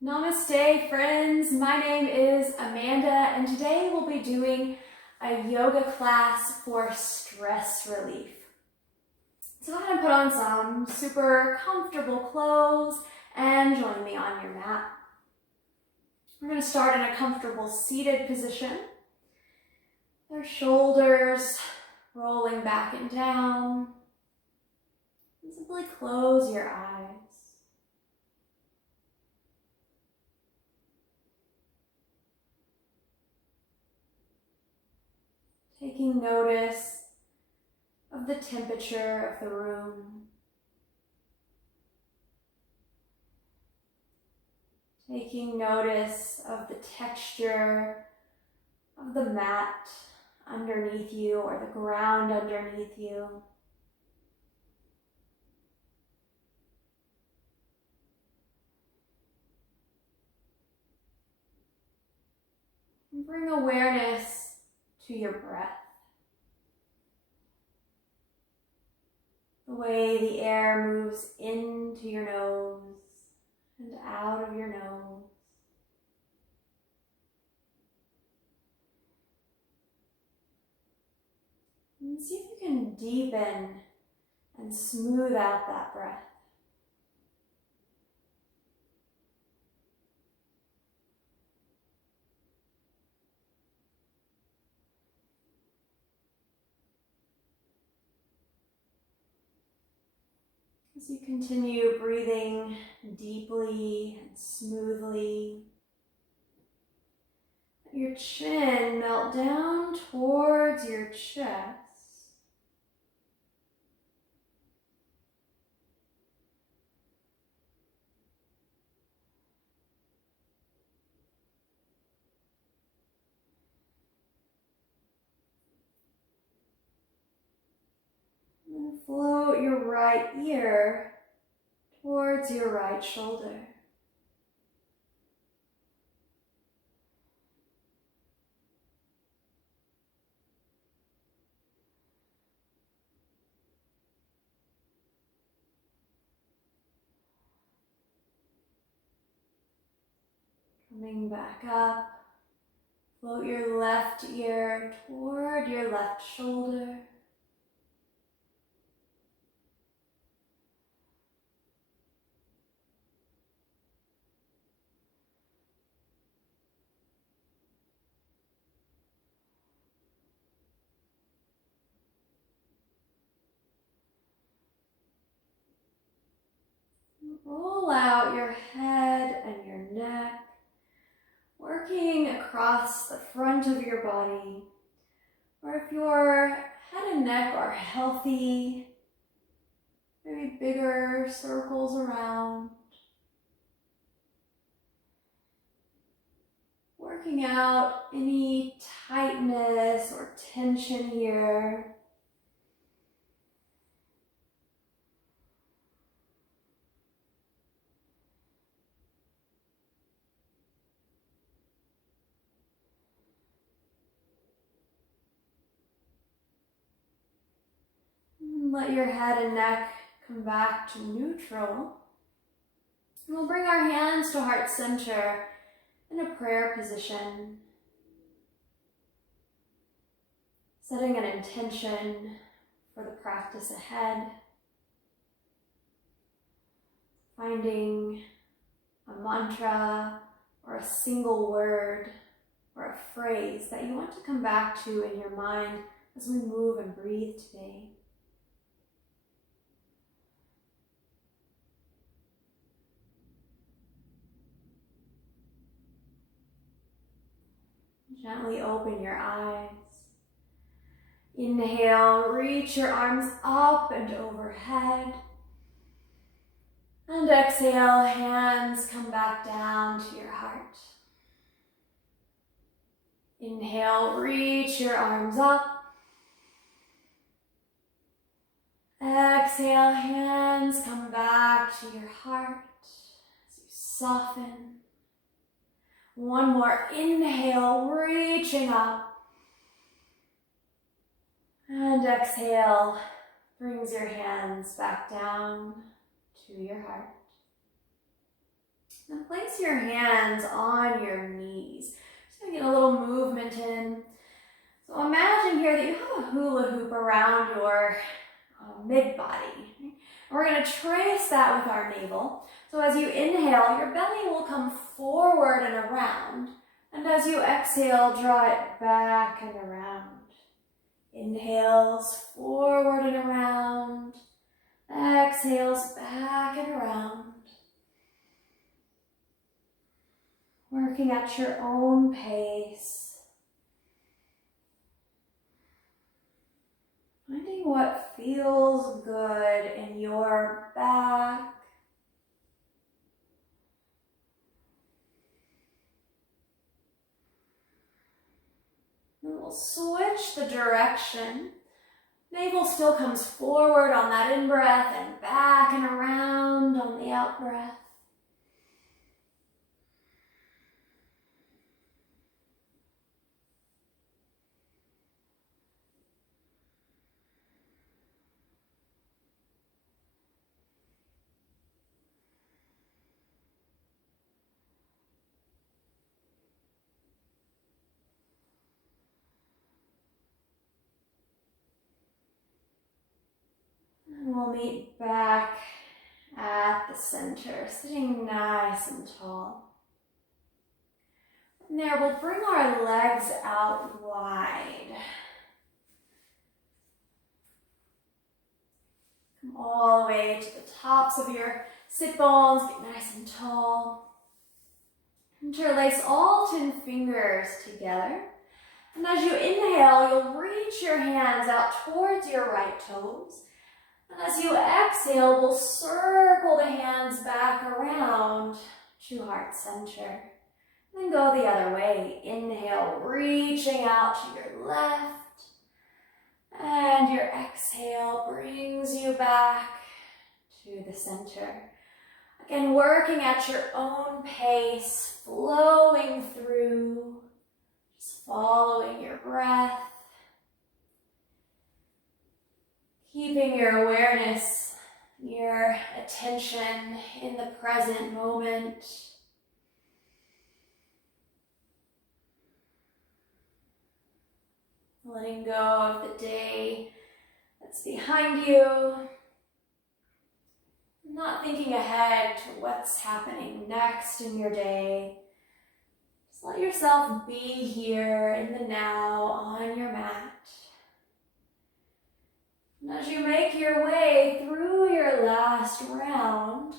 Namaste, friends. My name is Amanda, and today we'll be doing a yoga class for stress relief. So go ahead and put on some super comfortable clothes and join me on your mat. We're going to start in a comfortable seated position. Our shoulders rolling back and down. And simply close your eyes. Taking notice of the temperature of the room. Taking notice of the texture of the mat underneath you or the ground underneath you. And bring awareness to your breath. The way the air moves into your nose and out of your nose. And see if you can deepen and smooth out that breath. As you continue breathing deeply and smoothly, let your chin melt down towards your chest. And float your right ear towards your right shoulder. Coming back up, float your left ear toward your left shoulder. Roll out your head and your neck, working across the front of your body. Or if your head and neck are healthy, maybe bigger circles around. Working out any tightness or tension here. Let your head and neck come back to neutral. And we'll bring our hands to heart center in a prayer position. Setting an intention for the practice ahead. Finding a mantra or a single word or a phrase that you want to come back to in your mind as we move and breathe today. Gently open your eyes. Inhale, reach your arms up and overhead. And exhale, hands come back down to your heart. Inhale, reach your arms up. Exhale, hands come back to your heart as you soften. One more inhale, reaching up. And exhale, brings your hands back down to your heart. And place your hands on your knees. Just gonna get a little movement in. So imagine here that you have a hula hoop around your mid-body. We're gonna trace that with our navel. So as you inhale, your belly will come forward and around. And as you exhale, draw it back and around. Inhales forward and around. Exhales back and around. Working at your own pace. Finding what feels good in your back. And we'll switch the direction. Navel still comes forward on that in-breath and back and around on the out-breath. And we'll meet back at the center, sitting nice and tall. And there, we'll bring our legs out wide. Come all the way to the tops of your sit bones, get nice and tall. Interlace all 10 fingers together. And as you inhale, you'll reach your hands out towards your right toes. And as you exhale, we'll circle the hands back around to heart center. And then go the other way. Inhale, reaching out to your left. And your exhale brings you back to the center. Again, working at your own pace, flowing through, just following your breath. Keeping your awareness, your attention in the present moment. Letting go of the day that's behind you. Not thinking ahead to what's happening next in your day. Just let yourself be here in the now on your mat. And as you make your way through your last round,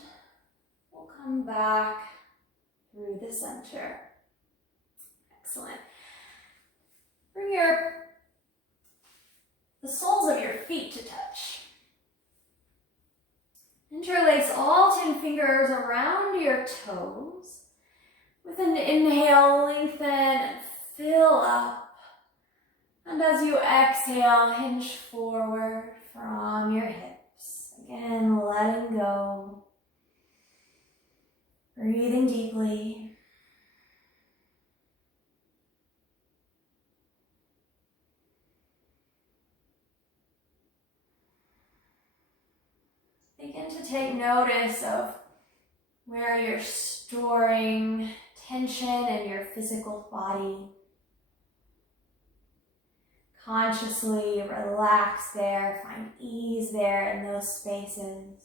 we'll come back through the center. Excellent. Bring the soles of your feet to touch. Interlace all 10 fingers around your toes. With an inhale, lengthen and fill up. And as you exhale, hinge forward from your hips. Again, letting go. Breathing deeply. Begin to take notice of where you're storing tension in your physical body. Consciously relax there, find ease there in those spaces.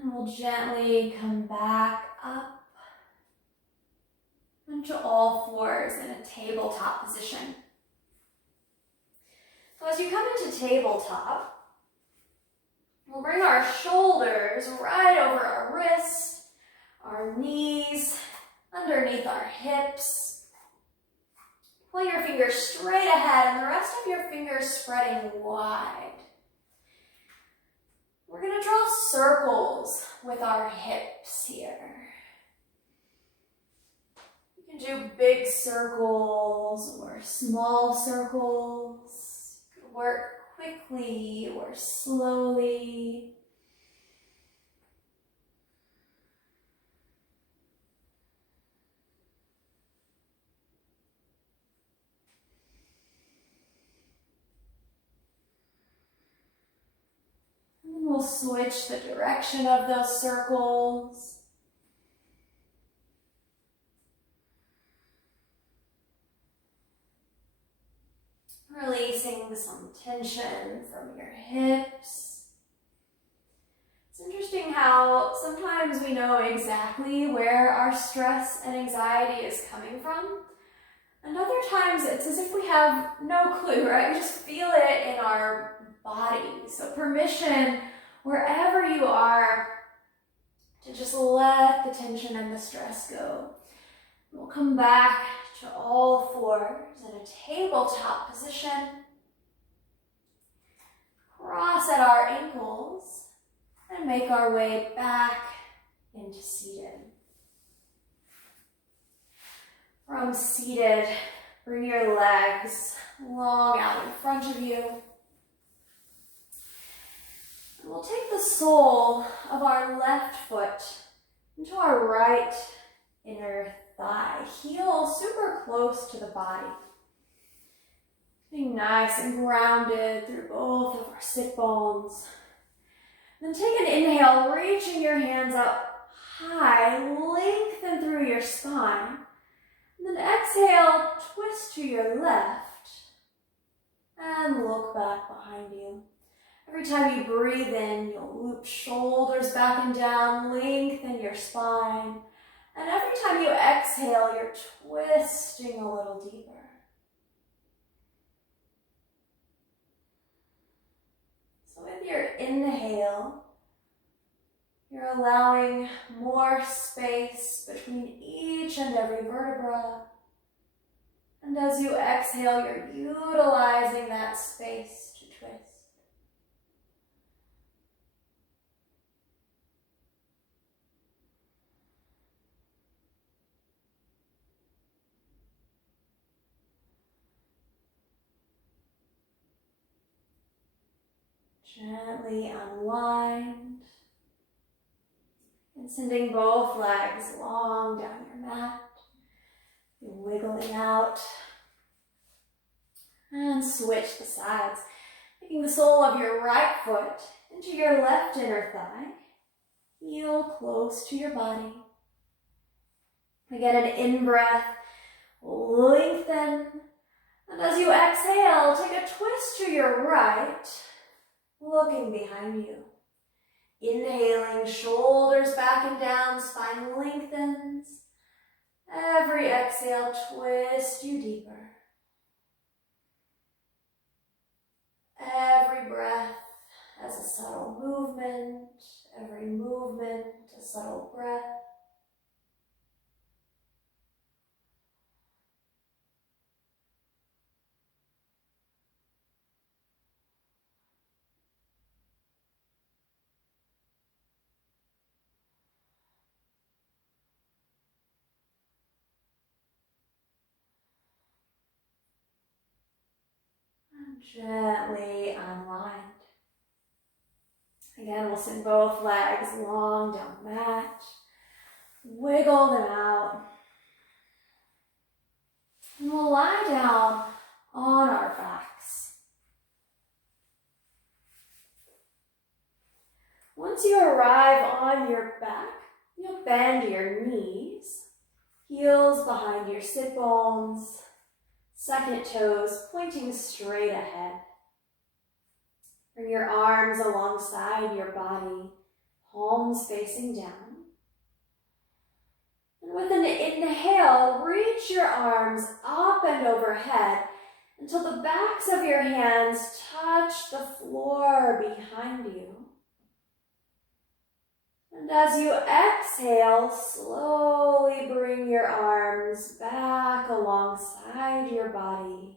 And we'll gently come back up onto all fours in a tabletop position. So as you come into tabletop, we'll bring our shoulders right over our wrists, our knees, underneath our hips. Pull your fingers straight ahead and the rest of your fingers spreading wide. We're going to draw circles with our hips here. You can do big circles or small circles. You can work quickly or slowly. And we'll switch the direction of those circles. Releasing some tension from your hips. It's interesting how sometimes we know exactly where our stress and anxiety is coming from, and other times it's as if we have no clue, right? We just feel it in our body. So permission, wherever you are, to just let the tension and the stress go. We'll come back to all fours in a tabletop position. Cross at our ankles and make our way back into seated. From seated, bring your legs long out in front of you. And we'll take the sole of our left foot into our right inner thigh. Heel super close to the body. Being nice and grounded through both of our sit bones. Then take an inhale, reaching your hands up high, lengthen through your spine. And then exhale, twist to your left and look back behind you. Every time you breathe in, you'll loop shoulders back and down, lengthen your spine. And every time you exhale, you're twisting a little deeper. So with your inhale, you're allowing more space between each and every vertebra. And as you exhale, you're utilizing that space to twist. Gently unwind. And sending both legs long down your mat. Wiggling out. And switch the sides. Taking the sole of your right foot into your left inner thigh. Heel close to your body. Again, an in-breath. Lengthen. And as you exhale, take a twist to your right. Looking behind you. Inhaling, shoulders back and down, spine lengthens. Every exhale, twist you deeper. Every breath as a subtle movement, every movement a subtle breath. Gently unwind. Again, we'll send both legs long down the mat. Wiggle them out. And we'll lie down on our backs. Once you arrive on your back, you'll bend your knees, heels behind your sit bones, second toes pointing straight ahead. Bring your arms alongside your body, palms facing down. And with an inhale, reach your arms up and overhead until the backs of your hands touch the floor behind you. And as you exhale, slowly bring your arms back alongside your body,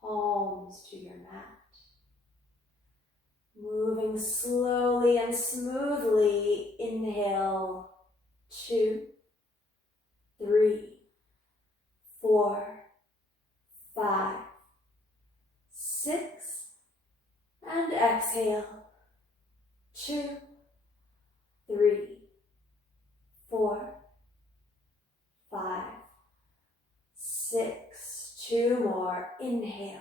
palms to your mat. Moving slowly and smoothly. Inhale, 2, 3, 4, 5, 6, and exhale, 2, 3, 4, 5, 6, 2 more. Inhale,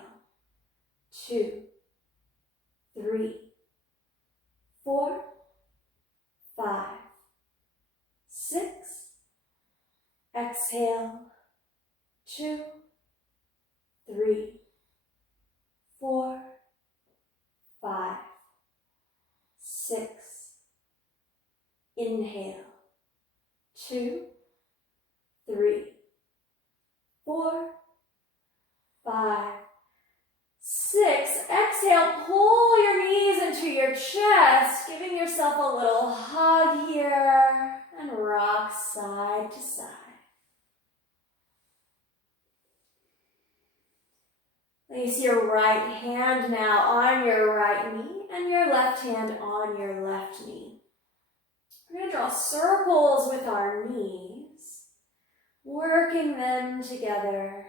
2, 3, 4, 5, 6. Exhale, 2, 3, 4, 5, 6. Inhale, 2, 3, 4, 5, 6. Exhale, pull your knees into your chest, giving yourself a little hug here, and rock side to side. Place your right hand now on your right knee and your left hand on your left knee. We're going to draw circles with our knees, working them together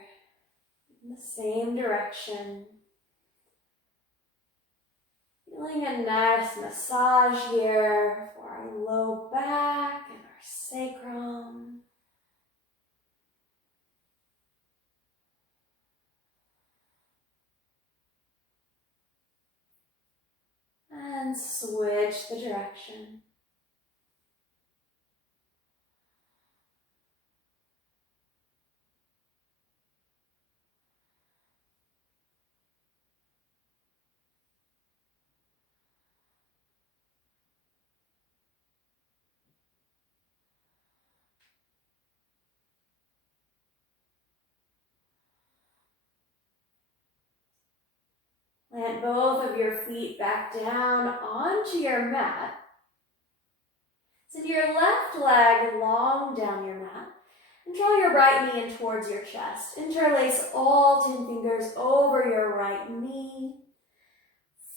in the same direction. Feeling a nice massage here for our low back and our sacrum. And switch the direction. Plant both of your feet back down onto your mat. Send your left leg long down your mat. And draw your right knee in towards your chest. Interlace all 10 fingers over your right knee.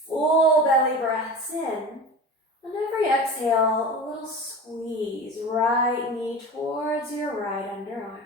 Full belly breaths in. On every exhale, a little squeeze. Right knee towards your right underarm.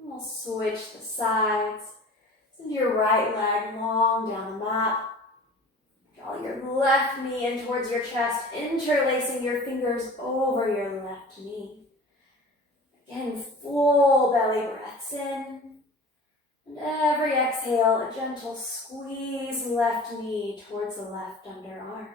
And we'll switch the sides. Send your right leg long down the mat. Draw your left knee in towards your chest, interlacing your fingers over your left knee. Again, full belly breaths in. And every exhale, a gentle squeeze left knee towards the left underarm.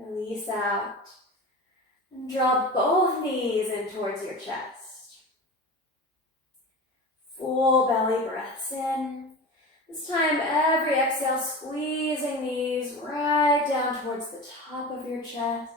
Release out. And draw both knees in towards your chest. Full belly breaths in. This time, every exhale, squeezing these right down towards the top of your chest.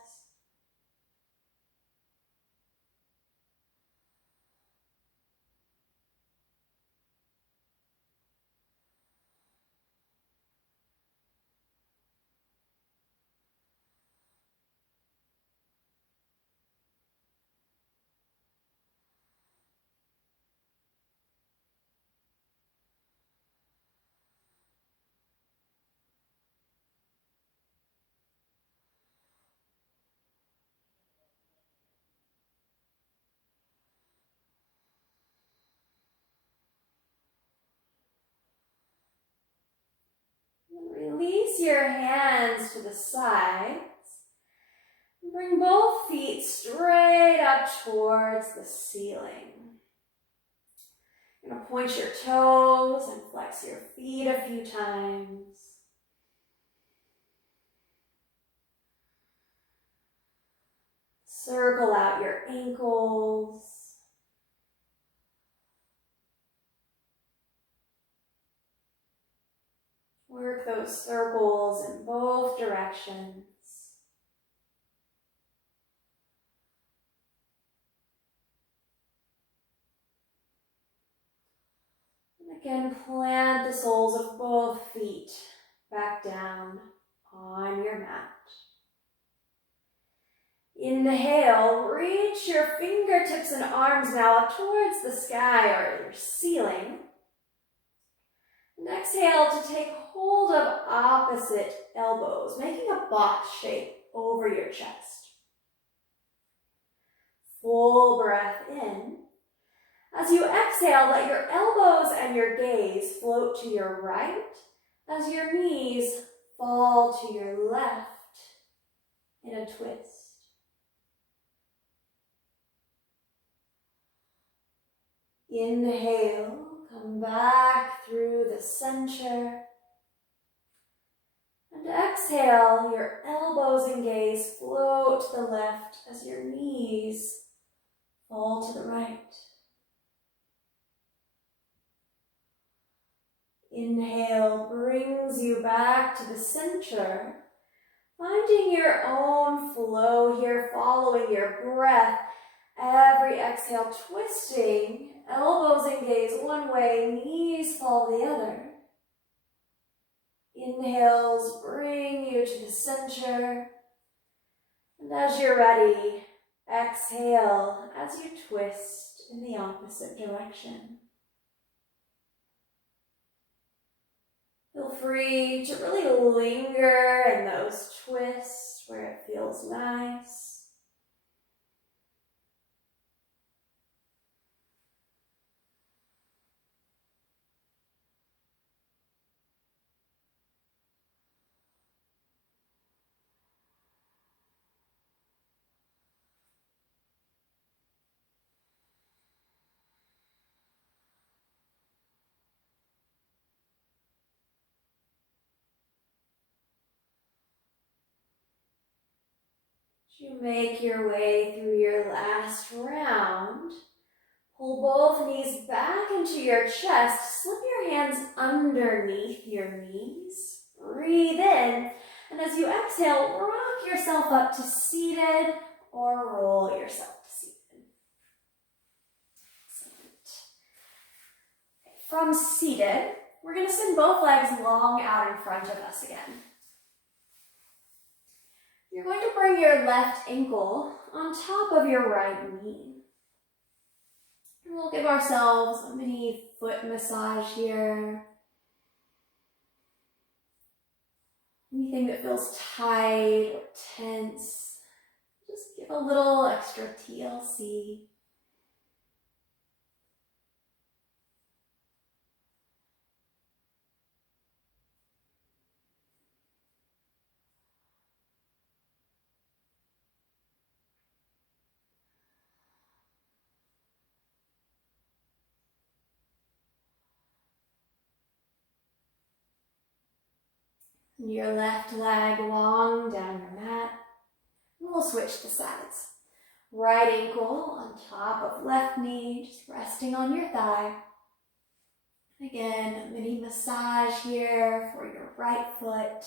release your hands to the sides. Bring both feet straight up towards the ceiling. You're going to point your toes and flex your feet a few times. Circle out your ankles. Work those circles in both directions. And again, plant the soles of both feet back down on your mat. Inhale, reach your fingertips and arms now up towards the sky or your ceiling. And exhale to take hold of opposite elbows, making a box shape over your chest. Full breath in. As you exhale, let your elbows and your gaze float to your right as your knees fall to your left in a twist. Inhale, come back through the center. And exhale, your elbows and gaze float to the left as your knees fall to the right. Inhale brings you back to the center, finding your own flow here, following your breath. Every exhale, twisting, elbows and gaze one way, knees fall the other. Inhales bring you to the center. And as you're ready, exhale as you twist in the opposite direction. Feel free to really linger in those twists where it feels nice. You make your way through your last round. Pull both knees back into your chest. Slip your hands underneath your knees. Breathe in. And as you exhale, rock yourself up to seated or roll yourself to seated. Excellent. From seated, we're going to send both legs long out in front of us again. You're going to bring your left ankle on top of your right knee. And we'll give ourselves a mini foot massage here. Anything that feels tight or tense, just give a little extra TLC. Your left leg long down your mat. And we'll switch to sides. Right ankle on top of left knee, just resting on your thigh. Again, a mini massage here for your right foot.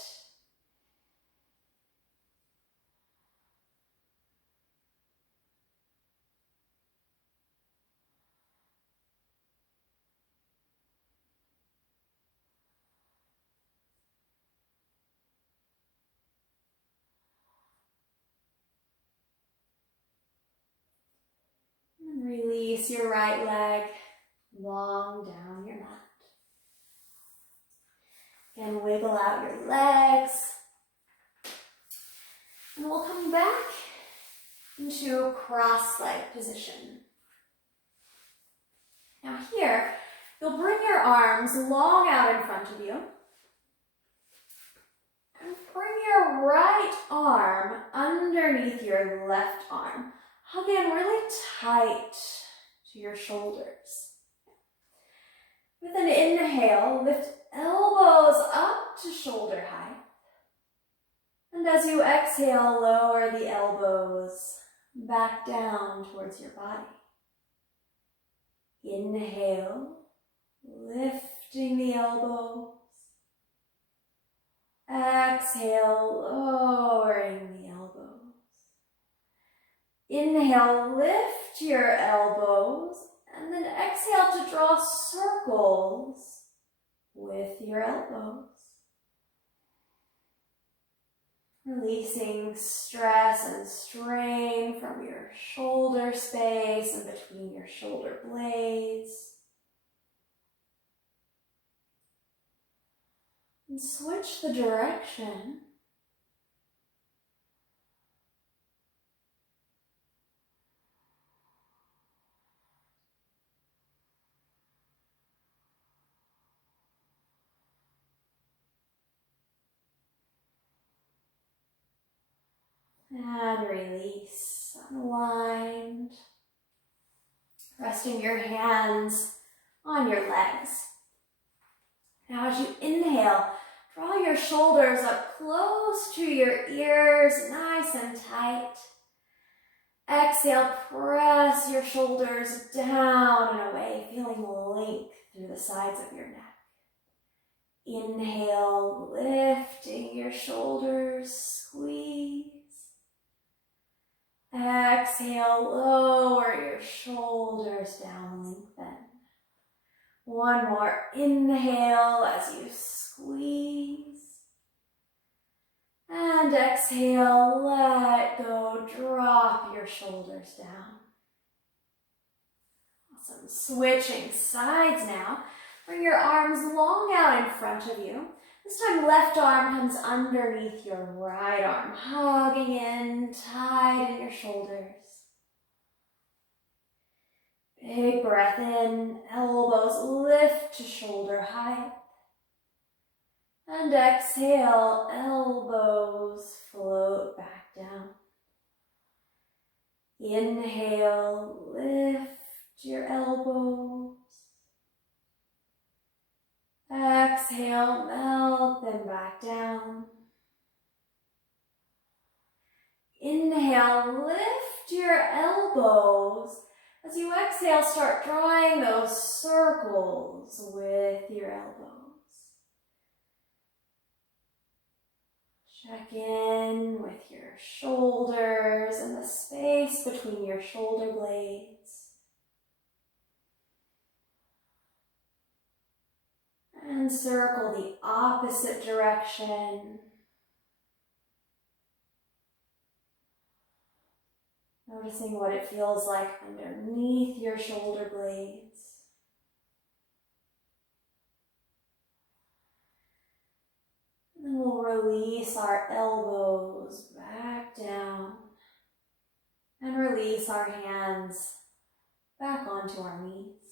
And release your right leg long down your mat. Again, wiggle out your legs. And we'll come back into cross-legged position. Now here, you'll bring your arms long out in front of you. right arm underneath your left arm. Hug in really tight to your shoulders. With an inhale, lift elbows up to shoulder height. And as you exhale, lower the elbows back down towards your body. Inhale, lifting the elbows. Exhale, lowering the elbows. Inhale, lift your elbows, and then exhale to draw circles with your elbows. Releasing stress and strain from your shoulder space and between your shoulder blades. And switch the direction. And release, unwind. Resting your hands on your legs. Now as you inhale, draw your shoulders up close to your ears, nice and tight. Exhale, press your shoulders down and away, feeling length through the sides of your neck. Inhale, lifting your shoulders, squeeze. Exhale, lower your shoulders down, lengthen. One more inhale as you squeeze. And exhale, let go, drop your shoulders down. Awesome, switching sides now. Bring your arms long out in front of you. This time left arm comes underneath your right arm, hugging in tight in your shoulders. Big breath in, elbows lift to shoulder height. And exhale, elbows float back down. Inhale, lift your elbows. Exhale, melt them back down. Inhale, lift your elbows. As you exhale, start drawing those circles with your elbows. Check in with your shoulders and the space between your shoulder blades. And circle the opposite direction. Noticing what it feels like underneath your shoulder blades. And then we'll release our elbows back down and release our hands back onto our knees.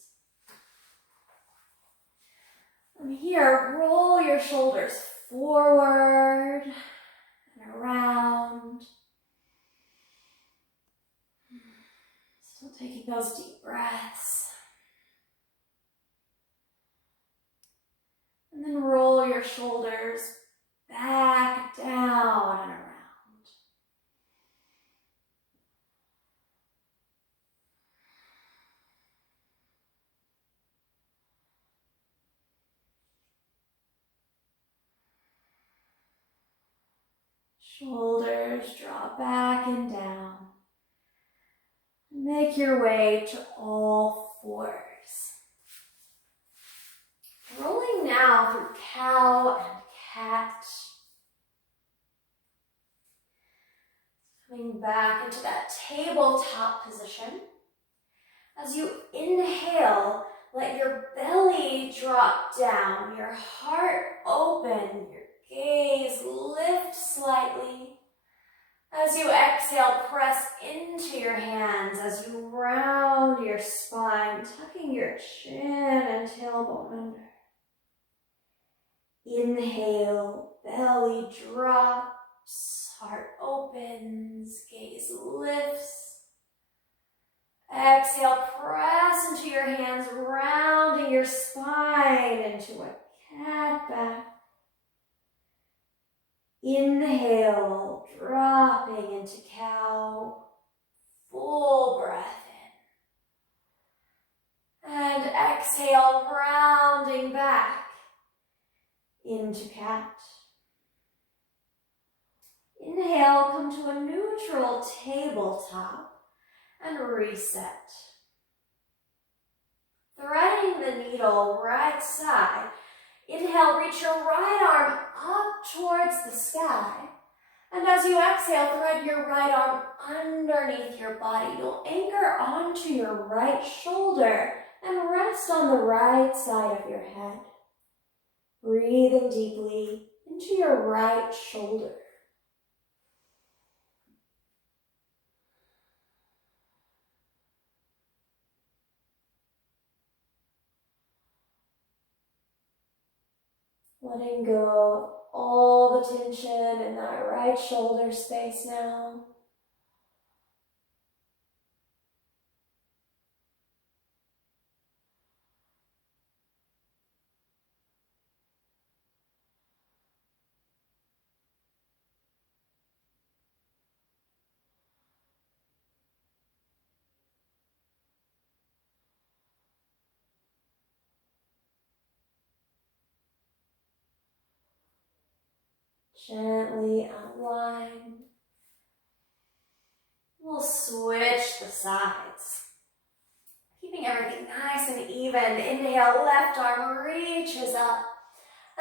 From here, roll your shoulders forward and around. Still taking those deep breaths. And then roll your shoulders back down and around. Shoulders draw back and down. Make your way to all fours. Rolling now through cow and cat. Coming back into that tabletop position. As you inhale, let your belly drop down, your heart open, your gaze lift slightly. As you exhale, press into your hands as you round your spine, tucking your chin and tailbone under. Inhale, belly drop. Heart opens, gaze lifts. Exhale, press into your hands, rounding your spine into a cat back. Inhale, dropping into cow. Full breath in. And exhale, rounding back into cat. Inhale, come to a neutral tabletop and reset. Threading the needle right side. Inhale, reach your right arm up towards the sky. And as you exhale, thread your right arm underneath your body. You'll anchor onto your right shoulder and rest on the right side of your head. Breathing deeply into your right shoulder. Letting go of all the tension in that right shoulder space now. Gently unwind. We'll switch the sides. Keeping everything nice and even. Inhale, left arm reaches up.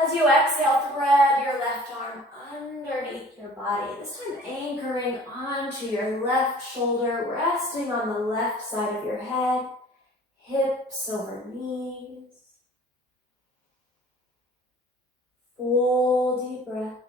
As you exhale, thread your left arm underneath your body. This time anchoring onto your left shoulder, resting on the left side of your head. Hips over knees. Full deep breaths.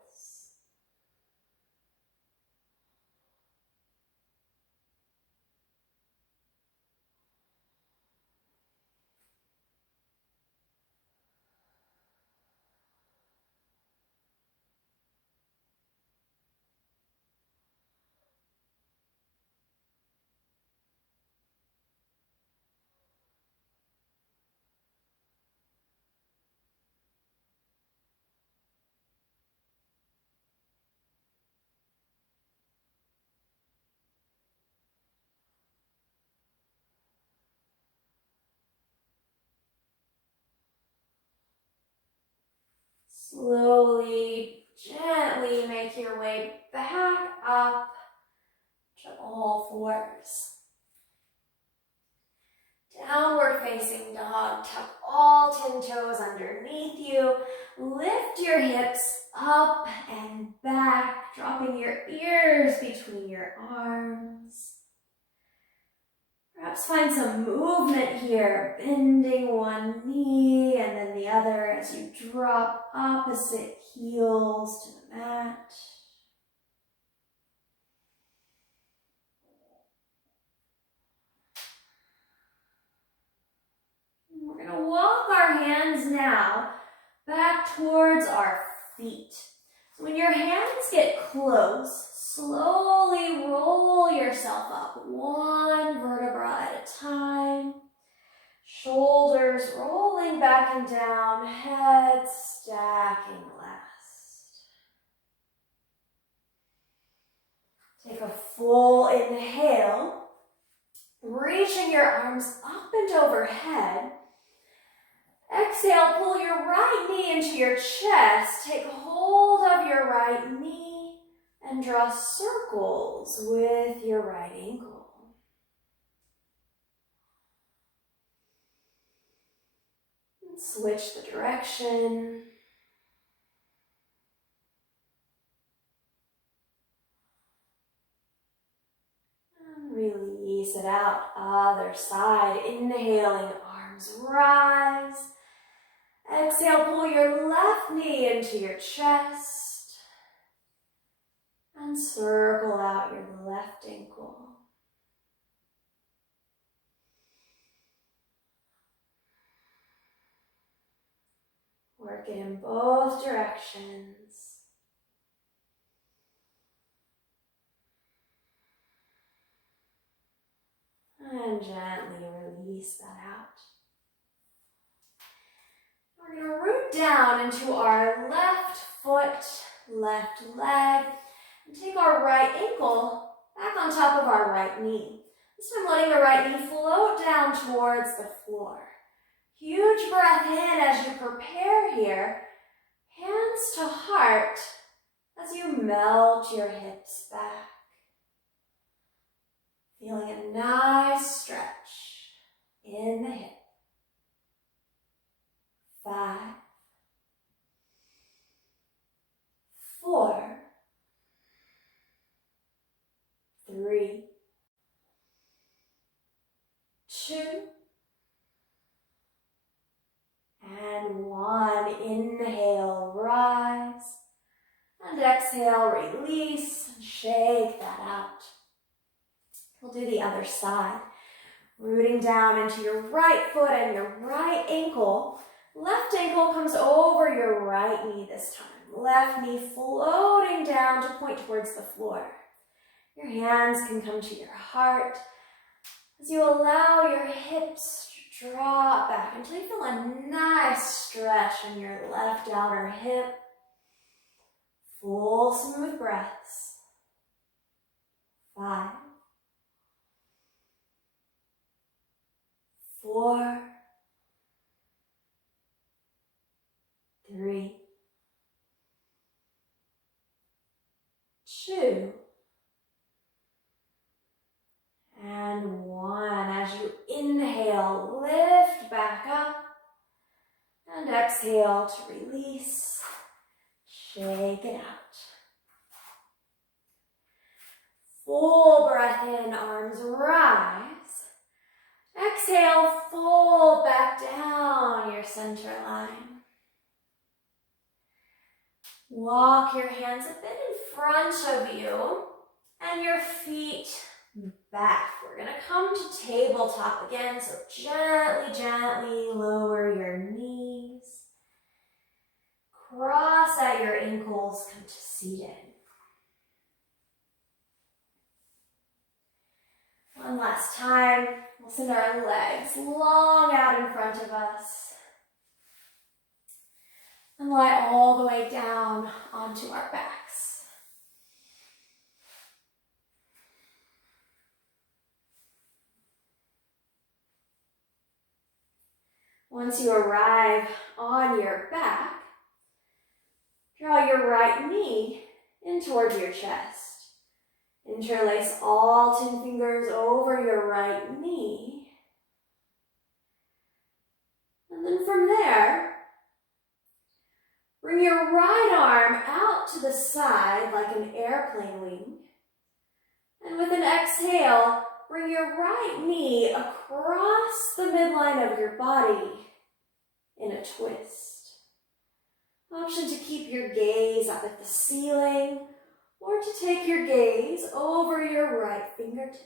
Slowly, gently make your way back up to all fours. Downward facing dog, tuck all 10 toes underneath you. Lift your hips up and back, dropping your ears between your arms. Perhaps find some movement here, bending one knee and then the other as you drop opposite heels to the mat. We're going to walk our hands now back towards our feet. So when your hands get close, slowly roll yourself up, one vertebra at a time. Shoulders rolling back and down, head stacking last. Take a full inhale, reaching your arms up and overhead. Exhale, pull your right knee into your chest. Take hold of your right knee and draw circles with your right ankle. And switch the direction. And release it out, other side. Inhaling, arms rise. Exhale, pull your left knee into your chest and circle out your left ankle. Work it in both directions. And gently release that out. We're going to root down into our left foot, left leg, and take our right ankle back on top of our right knee. This time letting the right knee float down towards the floor. Huge breath in as you prepare here. Hands to heart as you melt your hips back. Feeling a nice stretch in the hip. 5, 4, 3, 2, and 1. Inhale, rise, and exhale, release, and shake that out. We'll do the other side. Rooting down into your right foot and your right ankle. Left ankle comes over your right knee this time. Left knee floating down to point towards the floor. Your hands can come to your heart as you allow your hips to drop back until you feel a nice stretch in your left outer hip. Full smooth breaths. 5, 4, 3, 2, and 1. As you inhale, lift back up, and exhale to release. Shake it out. Full breath in, arms rise. Exhale, fold back down your center line. Walk your hands a bit in front of you and your feet back. We're going to come to tabletop again, so gently lower your knees. Cross out your ankles, come to seated. One last time, we'll send our legs long out in front of us. And lie all the way down onto our backs. Once you arrive on your back, draw your right knee in towards your chest. Interlace all 10 fingers over your right knee. And then from there, bring your right arm out to the side like an airplane wing. And with an exhale, bring your right knee across the midline of your body in a twist. Option to keep your gaze up at the ceiling or to take your gaze over your right fingertips.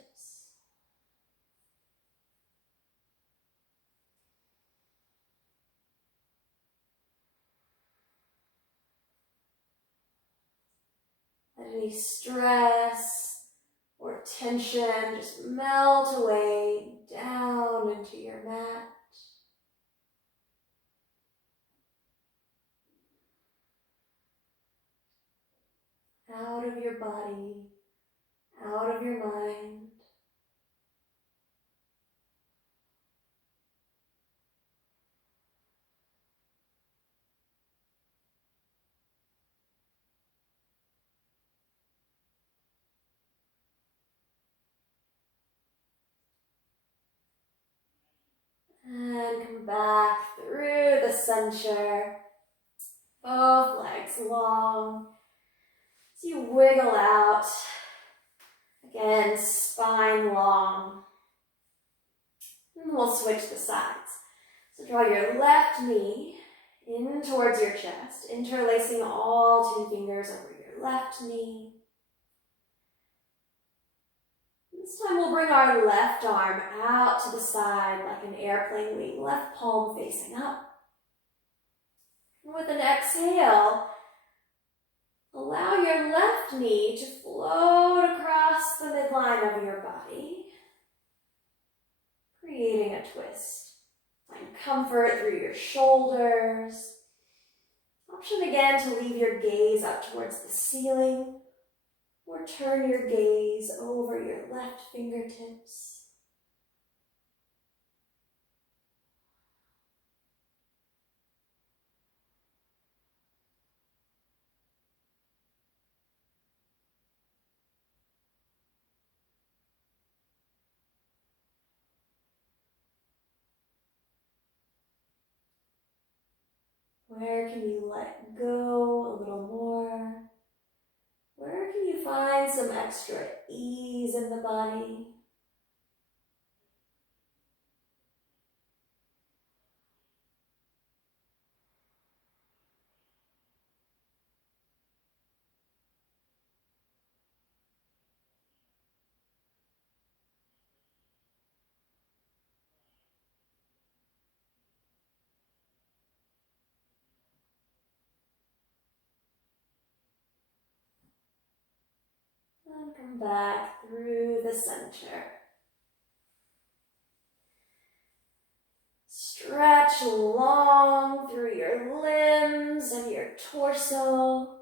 Let any stress or tension just melt away down into your mat. Out of your body, out of your mind. And come back through the center, both legs long. As you wiggle out, again, spine long. And we'll switch the sides. So draw your left knee in towards your chest, interlacing all 10 fingers over your left knee. This time we'll bring our left arm out to the side like an airplane wing, left palm facing up. And with an exhale, allow your left knee to float across the midline of your body. creating a twist. Find comfort through your shoulders. Option again to leave your gaze up towards the ceiling, or turn your gaze over your left fingertips. Where can you let go a little more? Where can you find some extra ease in the body? And come back through the center. Stretch long through your limbs and your torso.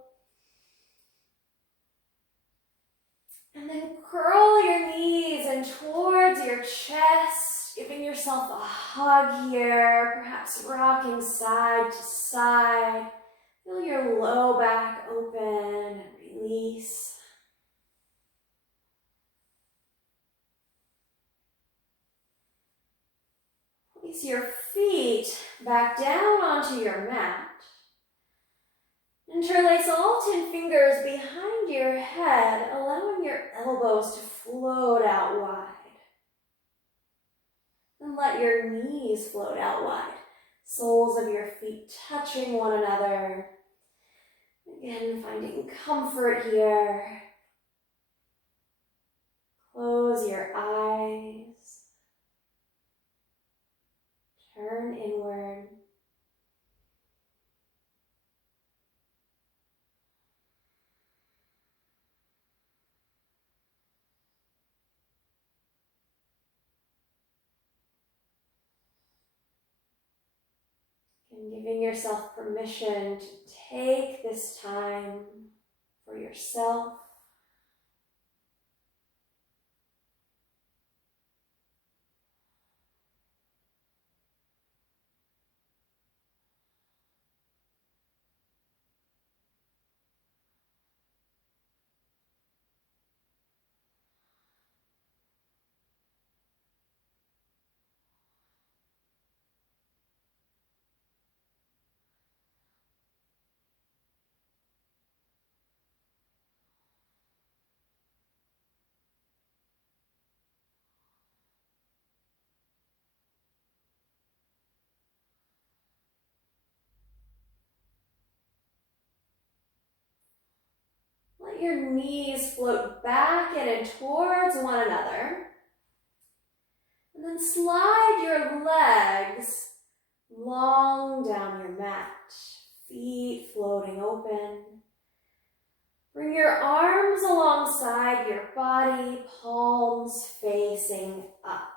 And then curl your knees in towards your chest, giving yourself a hug here, perhaps rocking side to side. Feel your low back open and release. Place your feet back down onto your mat. Interlace all 10 fingers behind your head, allowing your elbows to float out wide. And let your knees float out wide, soles of your feet touching one another. Again, finding comfort here. Close your eyes. Turn inward. And giving yourself permission to take this time for yourself. Let your knees float back and towards one another. And then slide your legs long down your mat, feet floating open. Bring your arms alongside your body, palms facing up.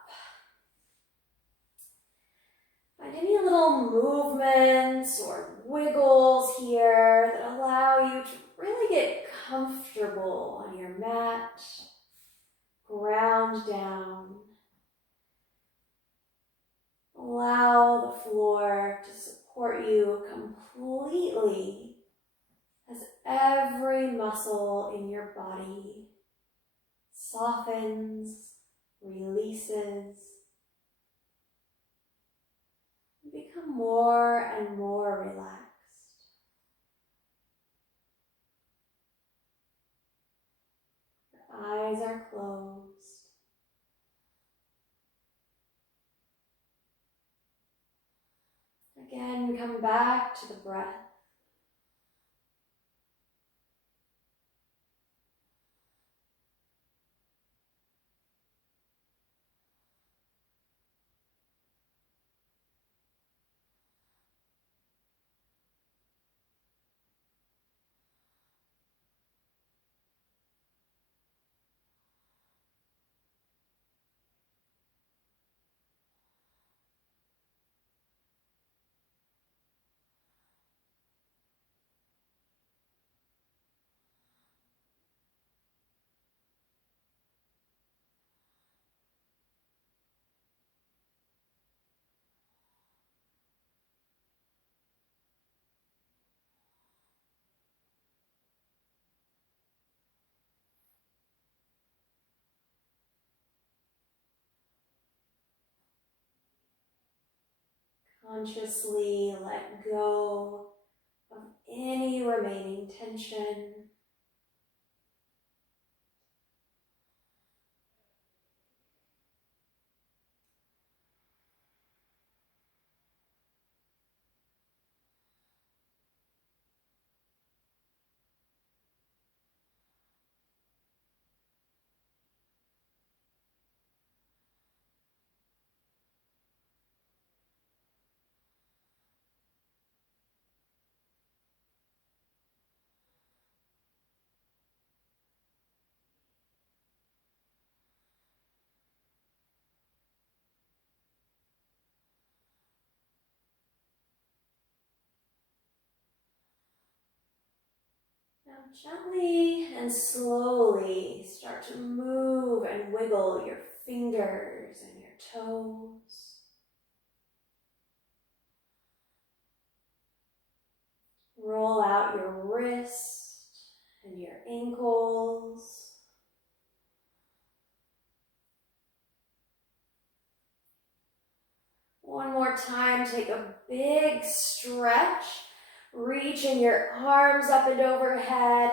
Find any little movements or wiggles here that allow you to really get comfortable on your mat, ground down. Allow the floor to support you completely as every muscle in your body softens, releases, and become more and more relaxed. Your eyes are closed. Again, come back to the breath. Consciously let go of any remaining tension. Now gently and slowly start to move and wiggle your fingers and your toes. Roll out your wrist and your ankles. One more time, take a big stretch. Reaching your arms up and overhead,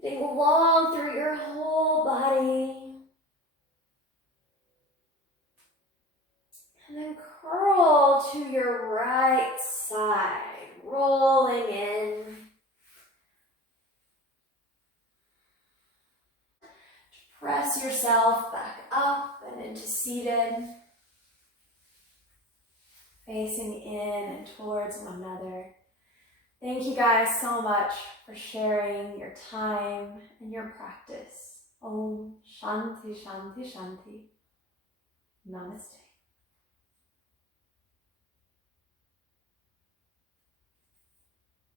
getting long through your whole body. And then curl to your right side, rolling in. Press yourself back up and into seated, facing in and towards one another. Thank you guys so much for sharing your time and your practice. Om Shanti Shanti Shanti. Namaste.